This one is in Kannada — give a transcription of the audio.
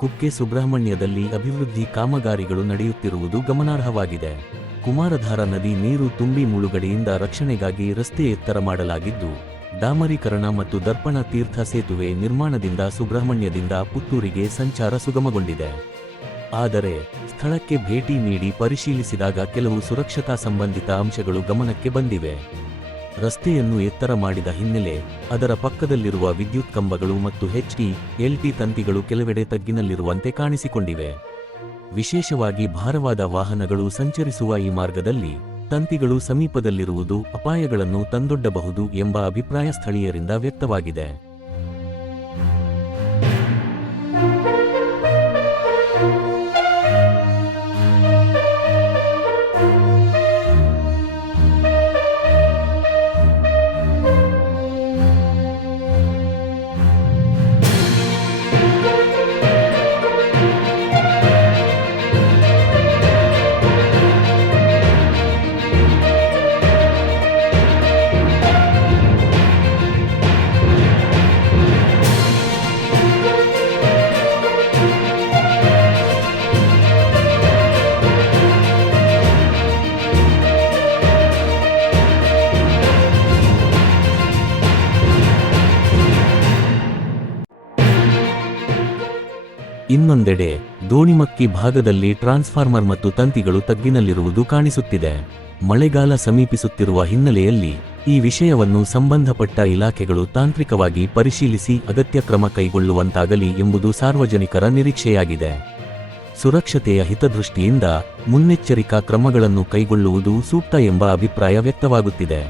ಕುಕ್ಕೆ ಸುಬ್ರಹ್ಮಣ್ಯದಲ್ಲಿ ಅಭಿವೃದ್ಧಿ ಕಾಮಗಾರಿಗಳು ನಡೆಯುತ್ತಿರುವುದು ಗಮನಾರ್ಹವಾಗಿದೆ. ಕುಮಾರಧಾರಾ ನದಿ ನೀರು ತುಂಬಿ ಮುಳುಗಡೆಯಿಂದ ರಕ್ಷಣೆಗಾಗಿ ರಸ್ತೆ ಎತ್ತರ ಮಾಡಲಾಗಿದ್ದು, ಡಾಮರೀಕರಣ ಮತ್ತು ದರ್ಪಣ ತೀರ್ಥ ಸೇತುವೆ ನಿರ್ಮಾಣದಿಂದ ಸುಬ್ರಹ್ಮಣ್ಯದಿಂದ ಪುತ್ತೂರಿಗೆ ಸಂಚಾರ ಸುಗಮಗೊಂಡಿದೆ. ಆದರೆ ಸ್ಥಳಕ್ಕೆ ಭೇಟಿ ನೀಡಿ ಪರಿಶೀಲಿಸಿದಾಗ ಕೆಲವು ಸುರಕ್ಷತಾ ಸಂಬಂಧಿತ ಅಂಶಗಳು ಗಮನಕ್ಕೆ ಬಂದಿವೆ. ರಸ್ತೆಯನ್ನು ಎತ್ತರ ಮಾಡಿದ ಹಿನ್ನೆಲೆ ಅದರ ಪಕ್ಕದಲ್ಲಿರುವ ವಿದ್ಯುತ್ ಕಂಬಗಳು ಮತ್ತು ಎಲ್ಟಿ ತಂತಿಗಳು ಕೆಲವೆಡೆ ತಗ್ಗಿನಲ್ಲಿರುವಂತೆ ಕಾಣಿಸಿಕೊಂಡಿವೆ. ವಿಶೇಷವಾಗಿ ಭಾರವಾದ ವಾಹನಗಳು ಸಂಚರಿಸುವ ಈ ಮಾರ್ಗದಲ್ಲಿ ತಂತಿಗಳು ಸಮೀಪದಲ್ಲಿರುವುದು ಅಪಾಯಗಳನ್ನು ತಂದೊಡ್ಡಬಹುದು ಎಂಬ ಅಭಿಪ್ರಾಯ ಸ್ಥಳೀಯರಿಂದ ವ್ಯಕ್ತವಾಗಿದೆ. ಇನ್ನೊಂದೆಡೆ ದೋಣಿಮಕ್ಕಿ ಭಾಗದಲ್ಲಿ ಟ್ರಾನ್ಸ್ಫಾರ್ಮರ್ ಮತ್ತು ತಂತಿಗಳು ತಗ್ಗಿನಲ್ಲಿರುವುದು ಕಾಣಿಸುತ್ತಿದೆ. ಮಳೆಗಾಲ ಸಮೀಪಿಸುತ್ತಿರುವ ಹಿನ್ನೆಲೆಯಲ್ಲಿ ಈ ವಿಷಯವನ್ನು ಸಂಬಂಧಪಟ್ಟ ಇಲಾಖೆಗಳು ತಾಂತ್ರಿಕವಾಗಿ ಪರಿಶೀಲಿಸಿ ಅಗತ್ಯ ಕ್ರಮ ಕೈಗೊಳ್ಳುವಂತಾಗಲಿ ಎಂಬುದು ಸಾರ್ವಜನಿಕರ ನಿರೀಕ್ಷೆಯಾಗಿದೆ. ಸುರಕ್ಷತೆಯ ಹಿತದೃಷ್ಟಿಯಿಂದ ಮುನ್ನೆಚ್ಚರಿಕಾ ಕ್ರಮಗಳನ್ನು ಕೈಗೊಳ್ಳುವುದು ಸೂಕ್ತ ಎಂಬ ಅಭಿಪ್ರಾಯ ವ್ಯಕ್ತವಾಗುತ್ತಿದೆ.